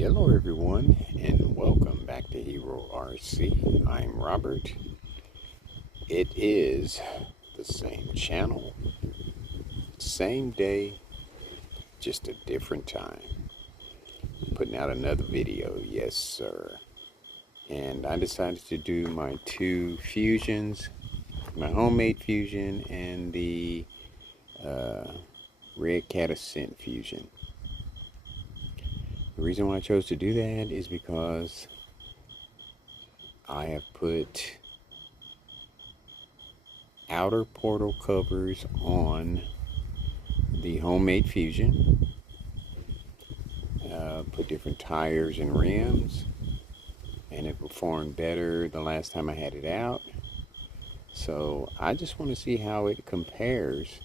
Hello everyone and welcome back to HERORC. I'm Robert. It is the same channel, same day, just a different time. Putting out another video, yes sir. And I decided to do my two fusions, my homemade fusion and the Red Cat Ascent fusion. The reason why I chose to do that is because I have put outer portal covers on the homemade fusion, put different tires and rims, and it performed better the last time I had it out. So I just want to see how it compares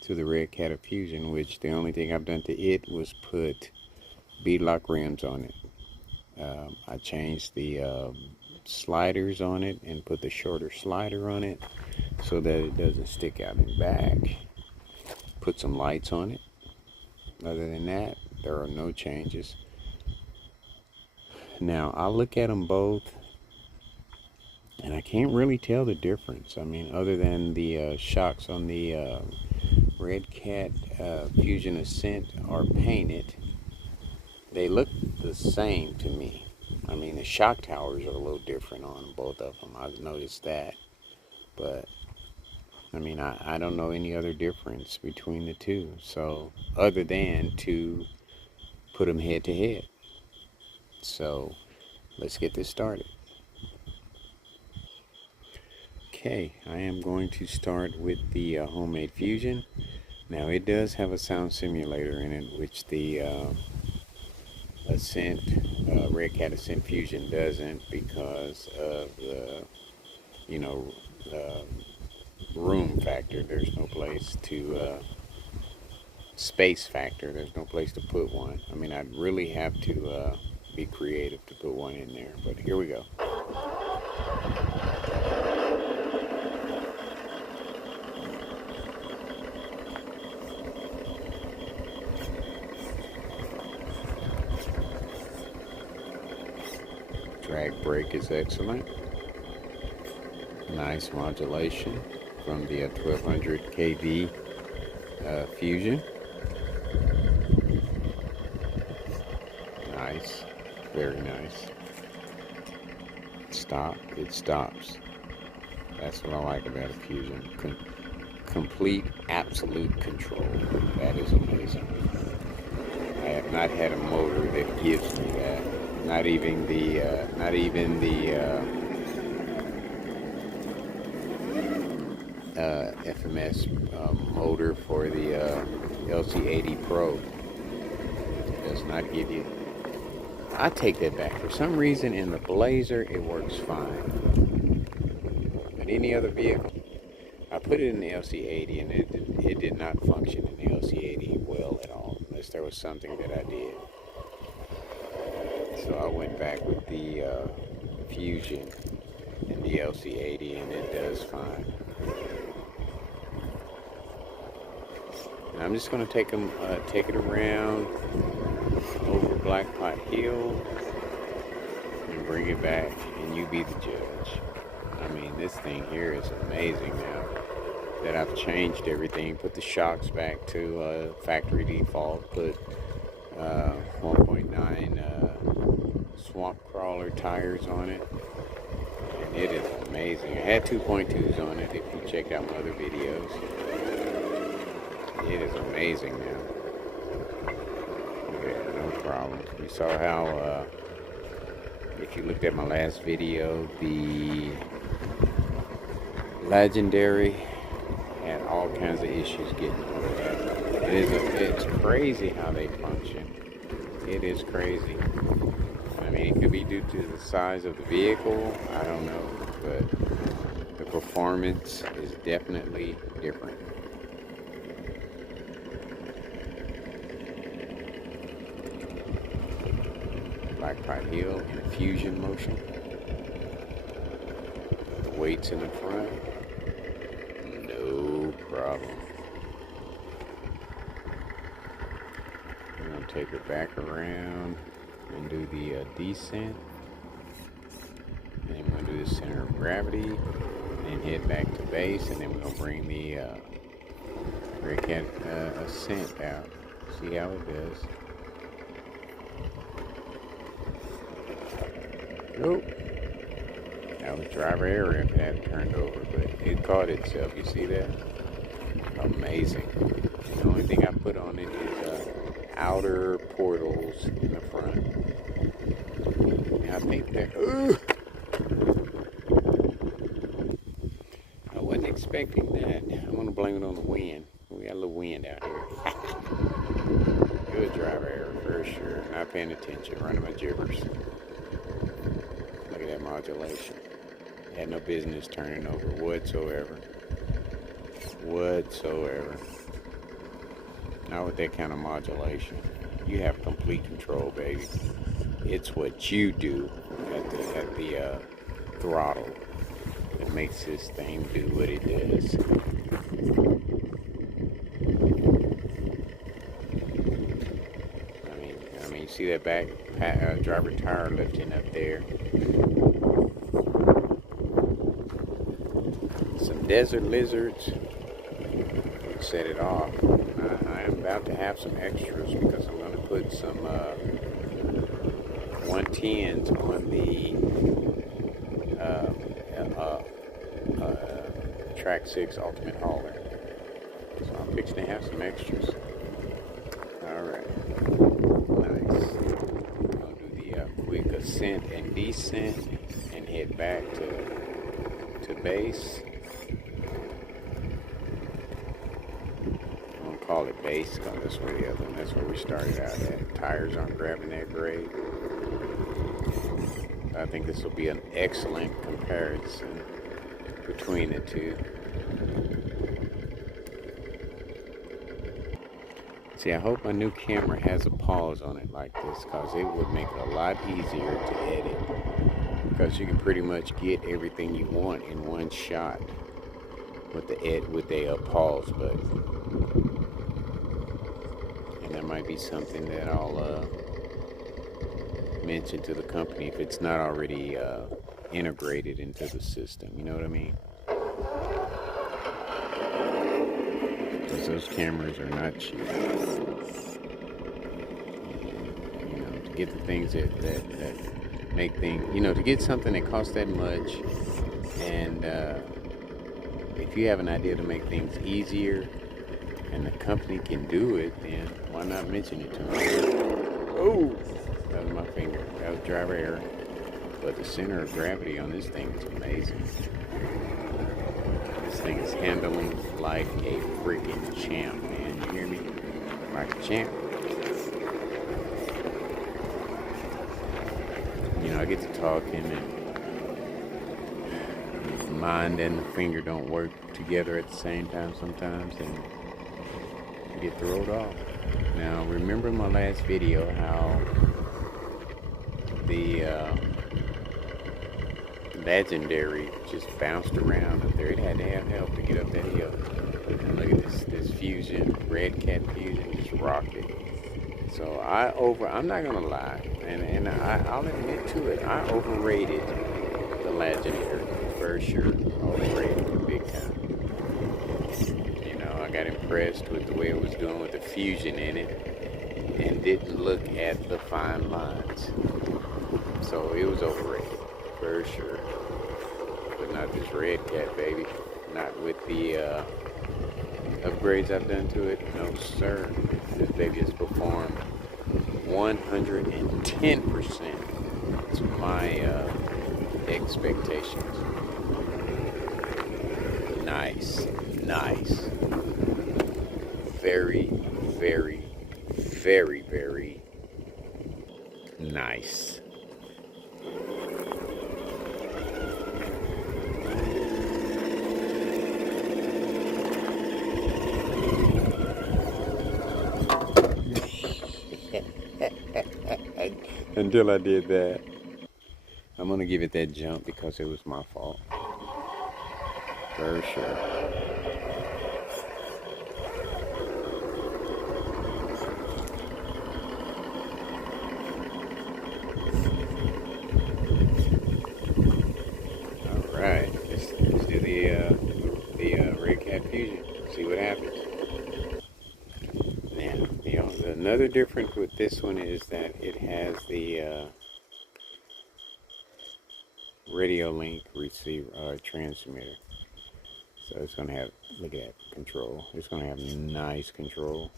to the Red Cat Fusion, which the only thing I've done to it was put beadlock rims on it. I changed the sliders on it and put the shorter slider on it so that it doesn't stick out in the back. Put some lights on it. Other than that, there are no changes. Now, I look at them both and I can't really tell the difference. I mean, other than the shocks on the Red Cat Fusion Ascent are painted, they look the same to me. I mean, the shock towers are a little different on both of them. I've noticed that. But, I mean, I don't know any other difference between the two. So, other than to put them head to head. So, let's get this started. Okay, I am going to start with the homemade fusion. Now, it does have a sound simulator in it, which the Ascent, Red Cat Ascent Fusion doesn't, because of the, room factor. There's no place to, space factor. There's no place to put one. I mean, I'd really have to be creative to put one in there, but here we go. Drag brake is excellent. Nice modulation from the 1200 kV Fusion. Nice, very nice. Stop, it stops. That's what I like about a Fusion. Complete, absolute control. That is amazing. I have not had a motor that gives me that. Not even the FMS motor for the LC80 Pro. It does not give you. I take that back. For some reason, in the Blazer, it works fine. But any other vehicle, I put it in the LC80, and it did not function in the LC80 well at all, unless there was something that I did. So I went back with the Fusion and the LC80, and it does fine. And I'm just going to take it around over Black Pot Hill and bring it back, and you be the judge. I mean, this thing here is amazing now that I've changed everything. Put the shocks back to factory default. Put 1.9 Swamp Crawler tires on it, and it is amazing. I had 2.2s on it if you checked out my other videos. It is amazing now. Yeah, no problem. You saw how if you looked at my last video, the Legendary had all kinds of issues getting over that. It's crazy how they function. It is crazy. I mean, it could be due to the size of the vehicle, I don't know, but the performance is definitely different. Black Pot Hill in fusion motion. The weights in the front, no problem. We're going to take her back around and do the descent. And then we're going to do the center of gravity. And head back to base. And then we're going to bring the Red Cat ascent out. See how it does. Nope. That was driver error if it hadn't turned over, but it caught itself. You see that? Amazing. The only thing I put on it is outer portals in the front. And I think that. I wasn't expecting that. I'm gonna blame it on the wind. We got a little wind out here. Good driver error for sure. Not paying attention, running my gibbers. Look at that modulation. Had no business turning over whatsoever. Not with that kind of modulation. You have complete control, baby. It's what you do at the throttle that makes this thing do what it does. I mean, you see that back driver tire lifting up there. Some desert lizards set it off. I am about to have some extras because I'm going to put some 110s on the Track 6 Ultimate Hauler. So I'm fixing to have some extras. Alright. Nice. I'll do the quick ascent and descent and head back to base. Call it base, because that's where the other one, that's where we started out at. Tires aren't grabbing that great. I think this will be an excellent comparison between the two. See, I hope my new camera has a pause on it like this, because it would make it a lot easier to edit. Because you can pretty much get everything you want in one shot with a pause button. That might be something that I'll mention to the company if it's not already integrated into the system. You know what I mean? Because those cameras are not cheap. You know, to get the things that make things, you know, to get something that costs that much, and if you have an idea to make things easier, and the company can do it, then why not mention it to me? Oh, that was my finger. That was driver error. But the center of gravity on this thing is amazing. This thing is handling like a freaking champ, man. You hear me? Like a champ. You know, I get to talking and the mind and the finger don't work together at the same time sometimes, and get thrown off. Now, remember my last video how the Legendary just bounced around up there. It had to have help to get up that hill. And look at this Fusion, Red Cat Fusion, just rocked it. So I'm not gonna lie, and I'll admit to it, I overrated the Legendary for sure. Overrated it big time. I got impressed with the way it was doing with the Fusion in it and didn't look at the fine lines. So it was overrated, for sure. But not this Red Cat, baby. Not with the upgrades I've done to it. No, sir. This baby has performed 110% to my expectations. Nice. Very, very, very, very nice. Until I did that. I'm gonna give it that jump because it was my fault. For sure. Another difference with this one is that it has the radio link receiver transmitter. So it's going to have, look at that control. It's going to have nice control.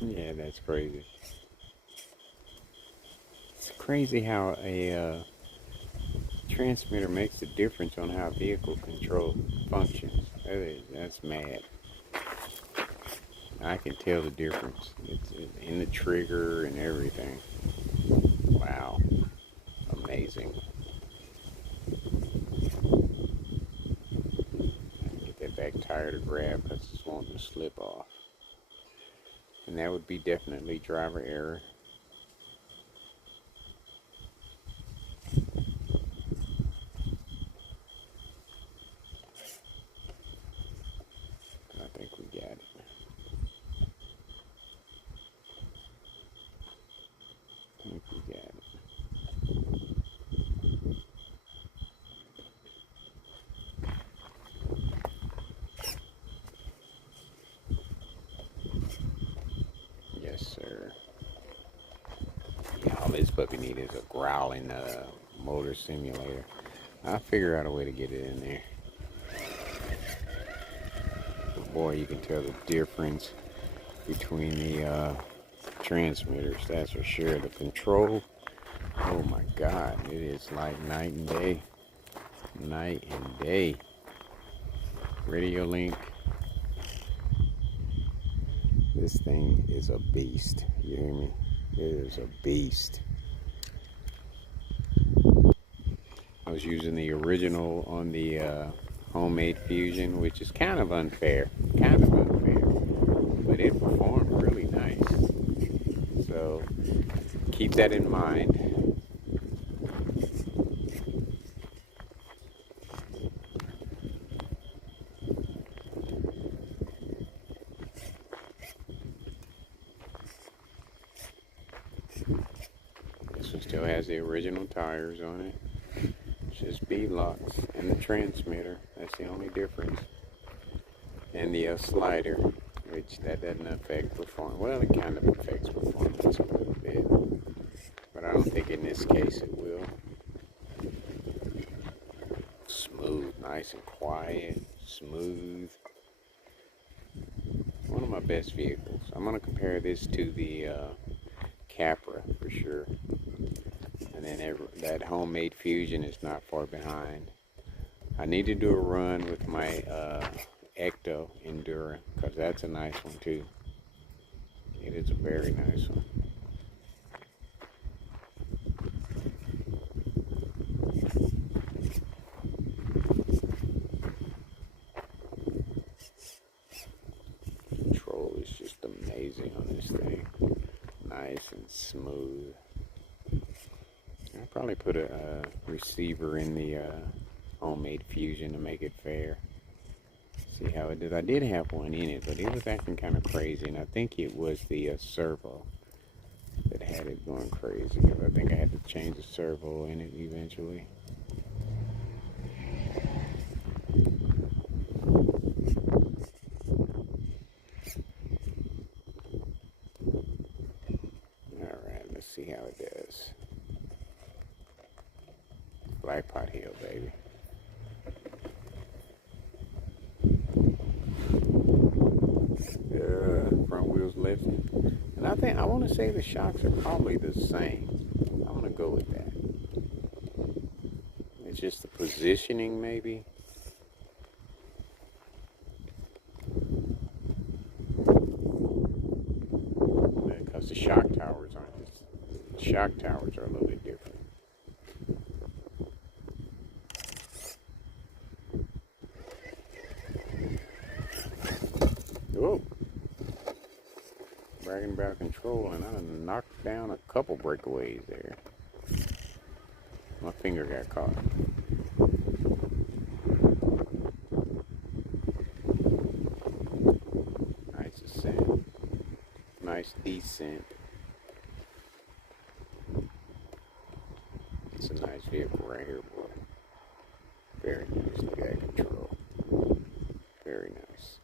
Yeah, that's crazy. It's crazy how a transmitter makes a difference on how vehicle control functions. That's mad. I can tell the difference. It's in the trigger and everything. Wow. Amazing. Get that back tire to grab because it's wanting to slip off. And that would be definitely driver error. I think we got it. I think we got it. Yes, sir. Yeah, all this puppy needs is a growling motor simulator. I'll figure out a way to get it in there. But boy, you can tell the difference between the transmitters, that's for sure. The control, oh my God, it is like night and day. Night and day. Radio link. This thing is a beast. You hear me? It is a beast. I was using the original on the homemade Fusion, which is kind of unfair. But it performed really nice. So keep that in mind. This one still has the original tires on it. It's just beadlocks and the transmitter. That's the only difference. And the slider, which that doesn't affect performance. Well, it kind of affects performance a little bit, but I don't think in this case it will. Smooth, nice and quiet, smooth. One of my best vehicles. I'm going to compare this to the Capra for sure. And then that homemade Fusion is not far behind. I need to do a run with my Ecto Endura because that's a nice one too. It is a very nice one. Control is just amazing on this thing. Nice and smooth. I'll probably put a receiver in the homemade Fusion to make it fair. See how it does. I did have one in it, but it was acting kind of crazy, and I think it was the servo that had it going crazy. I think I had to change the servo in it eventually. Alright, let's see how it does. Black Pot Hill, baby. Front wheels lifting. And I want to say the shocks are probably the same. I'm going to go with that. It's just the positioning maybe. Because the shock towers aren't the shock towers are a little bit different. Whoa. Bragging about control, and I knocked down a couple breakaways there. My finger got caught. Nice ascent. Nice descent. It's a nice nice vehicle right here, boy. Very nice. Look at that control. Very nice.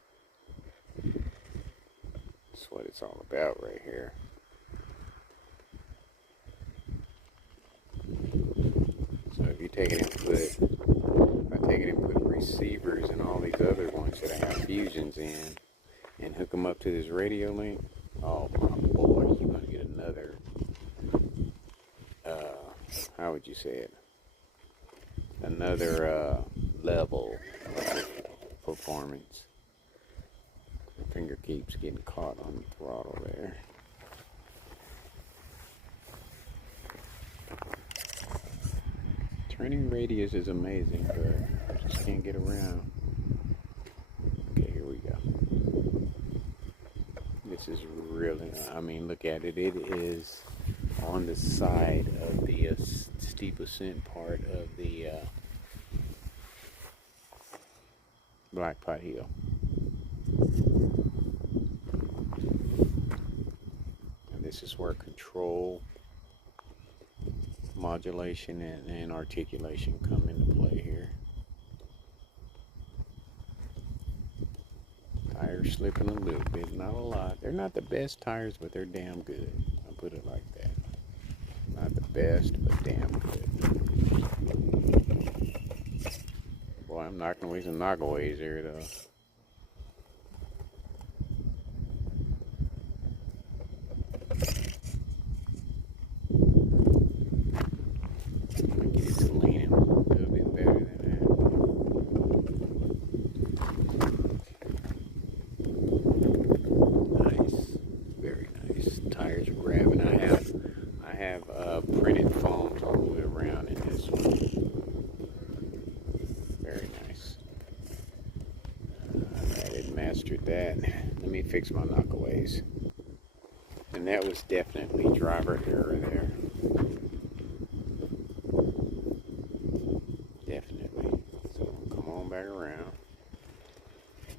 That's what it's all about right here. So if you take it and put, if I take it and put receivers and all these other ones that I have fusions in and hook them up to this radio link, oh my boy, you're going to get another, how would you say it? Another level of performance. My finger keeps getting caught on the throttle there. Turning radius is amazing, but I just can't get around. Okay, here we go. This is really, I mean, look at it. It is on the side of the steep ascent part of the Blackpot Hill. And this is where control, modulation, and articulation come into play here. Tires slipping a little bit, not a lot. They're not the best tires, but they're damn good. I'll put it like that. Not the best, but damn good. Boy, I'm knocking away some knockaways here, though. I'll get it to leaning a little bit better than that. Nice, very nice. Tires are grabbing. I have printed foams all the way around in this one. Very nice. I didn't master that. Let me fix my knockaways. And that was definitely driver error there. Definitely. So come on back around.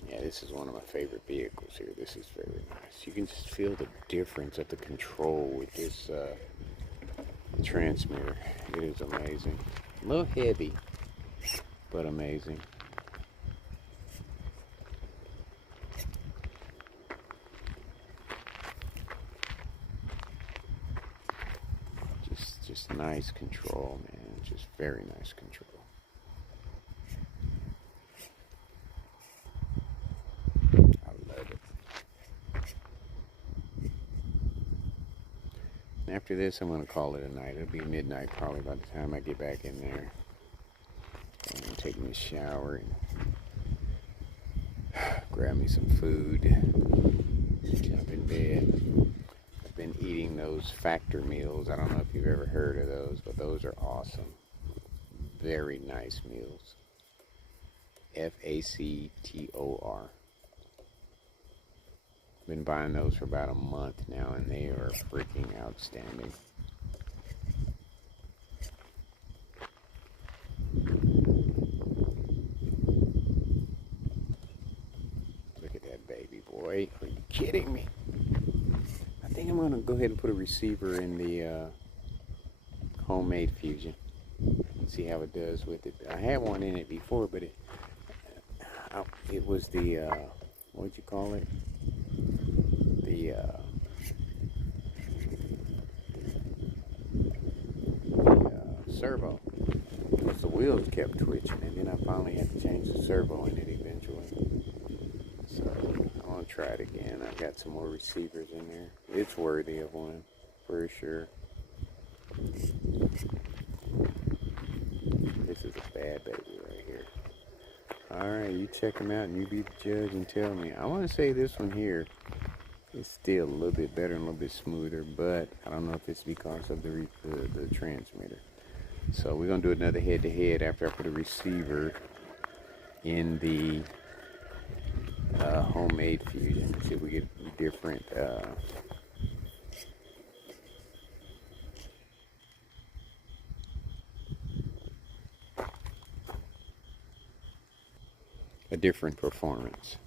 Yeah, this is one of my favorite vehicles here. This is very nice. You can just feel the difference of the control with this transmitter. It is amazing. A little heavy, but amazing. Just nice control, man. Just very nice control. I love it. After this, I'm going to call it a night. It'll be midnight probably by the time I get back in there. I'm going to take me a shower and grab me some food, jump in bed. I've been eating those factor meals. I don't know if you've ever heard of those, but those are awesome. Very nice meals. Factor. Been buying those for about a month now, and they are freaking outstanding. Look at that baby boy. Are you kidding me? I think I'm going to go ahead and put a receiver in the homemade Fusion and see how it does with it. I had one in it before, but it was the, what'd you call it? The servo. Because the wheels kept twitching, and then I finally had to change the servo in it eventually. So I'm going to try it again. I've got some more receivers in there. It's worthy of one, for sure. This is a bad baby right here. Alright, you check them out and you be the judge and tell me. I want to say this one here is still a little bit better and a little bit smoother, but I don't know if it's because of the transmitter. So we're going to do another head-to-head after I put a receiver in the homemade Fusion. See if we get different a different performance.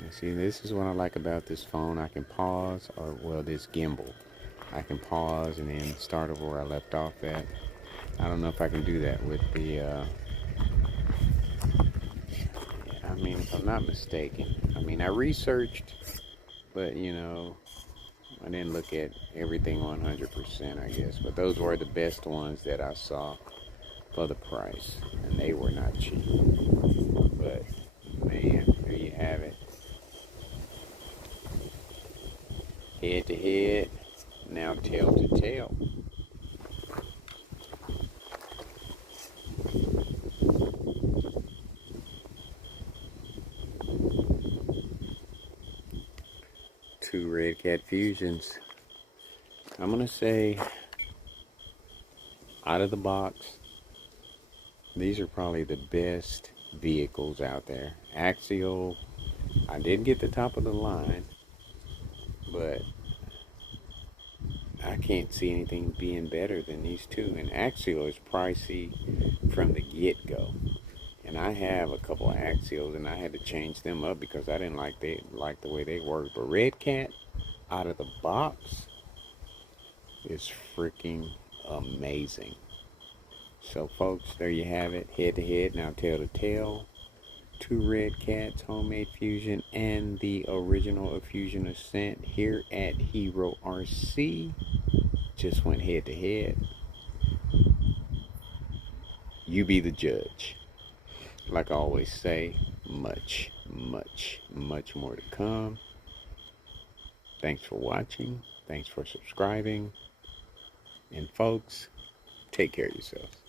You see, this is what I like about this phone. I can pause, or well, this gimbal. I can pause and then start over where I left off at. I don't know if I can do that with the, I mean, if I'm not mistaken. I mean, I researched, but I didn't look at everything 100%, I guess. But those were the best ones that I saw for the price, and they were not cheap. But man, there you have it. Head to head, now tail to tail. Two Red Cat Fusions. I'm gonna say, out of the box, these are probably the best vehicles out there. Axial, I did get the top of the line, but I can't see anything being better than these two. And Axial is pricey from the get-go. And I have a couple of Axials, and I had to change them up because I didn't like the way they work. But Red Cat, out of the box, is freaking amazing. So, folks, there you have it. Head to head, now tail to tail. Two Red Cats, Homemade Fusion, and the original Fusion Ascent here at HERORC. Just went head to head. You be the judge. Like I always say, much, much, much more to come. Thanks for watching. Thanks for subscribing. And folks, take care of yourselves.